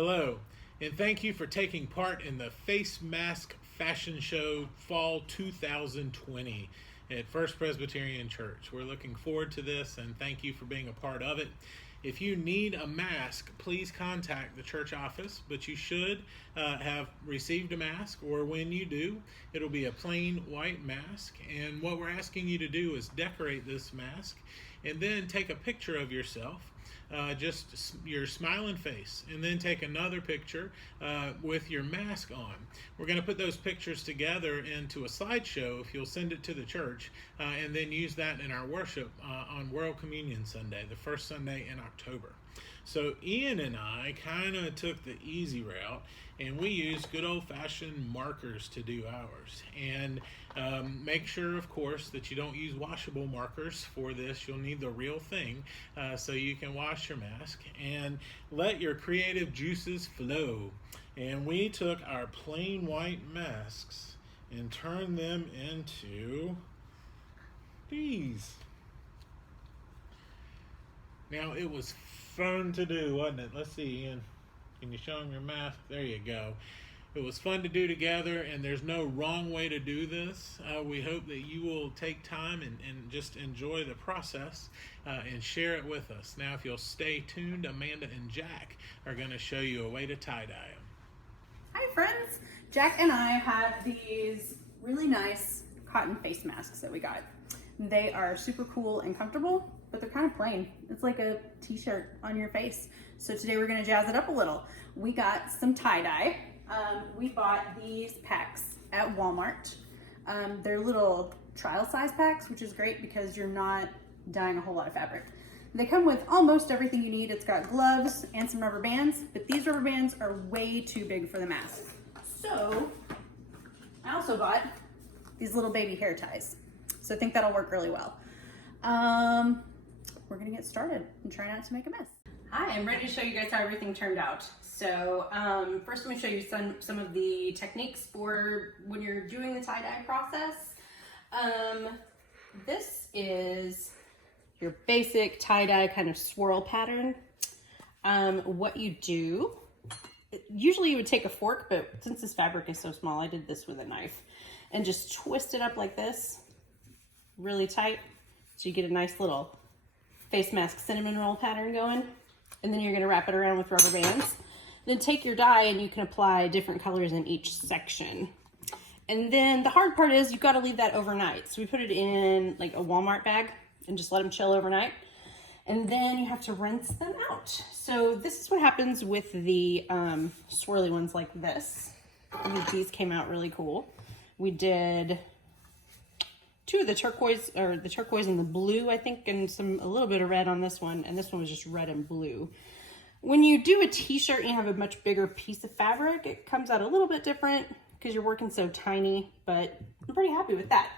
Hello, and thank you for taking part in the Face Mask Fashion Show Fall 2020 at First Presbyterian Church. We're looking forward to this, and thank you for being a part of it. If you need a mask, please contact the church office, but you should have received a mask, or when you do, it'll be a plain white mask. And what we're asking you to do is decorate this mask and then take a picture of yourself. Just your smiling face, and then take another picture with your mask on. We're going to put those pictures together into a slideshow if you'll send it to the church, and then use that in our worship on World Communion Sunday, the first Sunday in October. So Ian and I kind of took the easy route, and we used good old-fashioned markers to do ours. And make sure, of course, that you don't use washable markers for this. You'll need the real thing so you can wash your mask. And let your creative juices flow. And we took our plain white masks and turned them into these. Now, it was fun to do, wasn't it? Let's see, Ian. Can you show them your mask? There you go. It was fun to do together, and there's no wrong way to do this. We hope that you will take time and just enjoy the process and share it with us. Now, if you'll stay tuned, Amanda and Jack are going to show you a way to tie-dye them. Hi, friends. Jack and I have these really nice cotton face masks that we got. They are super cool and comfortable, but they're kind of plain. It's like a t-shirt on your face. So today we're gonna jazz it up a little. We got some tie-dye. We bought these packs at Walmart. They're little trial size packs, which is great because you're not dyeing a whole lot of fabric. They come with almost everything you need. It's got gloves and some rubber bands, but these rubber bands are way too big for the mask. So I also bought these little baby hair ties. So I think that'll work really well. We're gonna get started and try not to make a mess. Hi, I'm ready to show you guys how everything turned out. So first I'm gonna show you some of the techniques for when you're doing the tie-dye process. This is your basic tie-dye kind of swirl pattern. What you do, usually you would take a fork, but since this fabric is so small, I did this with a knife and just twist it up like this, really tight, so you get a nice little face mask cinnamon roll pattern going. And then you're gonna wrap it around with rubber bands. Then take your dye and you can apply different colors in each section. And then the hard part is you've gotta leave that overnight. So we put it in like a Walmart bag and just let them chill overnight. And then you have to rinse them out. So this is what happens with the swirly ones like this. I think these came out really cool. We did two of the turquoise, or the turquoise and the blue, I think, and a little bit of red on this one, and this one was just red and blue. When you do a t-shirt and you have a much bigger piece of fabric, it comes out a little bit different because you're working so tiny, but I'm pretty happy with that.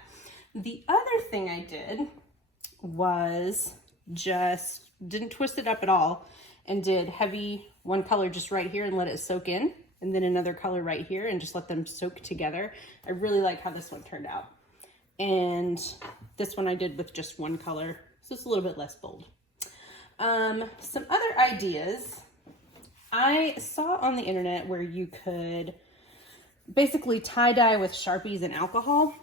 The other thing I did was just didn't twist it up at all and did heavy one color just right here and let it soak in, and then another color right here and just let them soak together. I really like how this one turned out. And this one I did with just one color, so it's a little bit less bold. Some other ideas I saw on the internet where you could basically tie-dye with Sharpies and alcohol.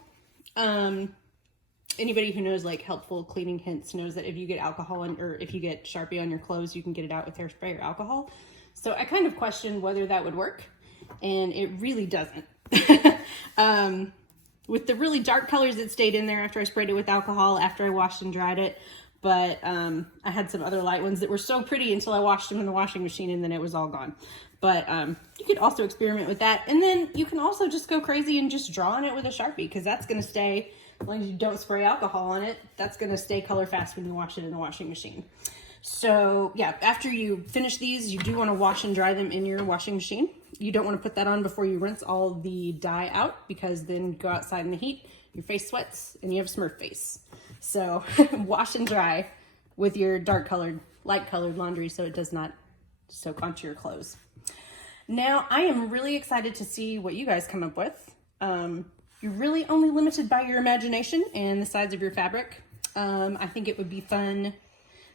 Anybody who knows like helpful cleaning hints knows that if you get alcohol or if you get Sharpie on your clothes, you can get it out with hairspray or alcohol. So I kind of questioned whether that would work, and it really doesn't. With the really dark colors, it stayed in there after I sprayed it with alcohol, after I washed and dried it. But I had some other light ones that were so pretty until I washed them in the washing machine, and then it was all gone. But you could also experiment with that. And then you can also just go crazy and just draw on it with a Sharpie, because that's going to stay, as long as you don't spray alcohol on it, that's going to stay color fast when you wash it in the washing machine. So yeah, after you finish these, you do want to wash and dry them in your washing machine. You don't want to put that on before you rinse all the dye out, because then you go outside in the heat, your face sweats, and you have a Smurf face. So wash and dry with your dark colored, light colored laundry so it does not soak onto your clothes. Now, I am really excited to see what you guys come up with. You're really only limited by your imagination and the size of your fabric. I think it would be fun,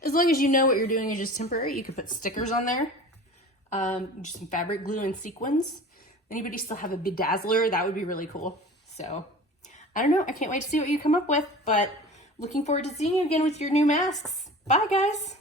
as long as you know what you're doing is just temporary. You could put stickers on there. just some fabric glue and sequins. Anybody still have a bedazzler? That would be really cool. So I don't know. I can't wait to see what you come up with, but looking forward to seeing you again with your new masks. Bye, guys.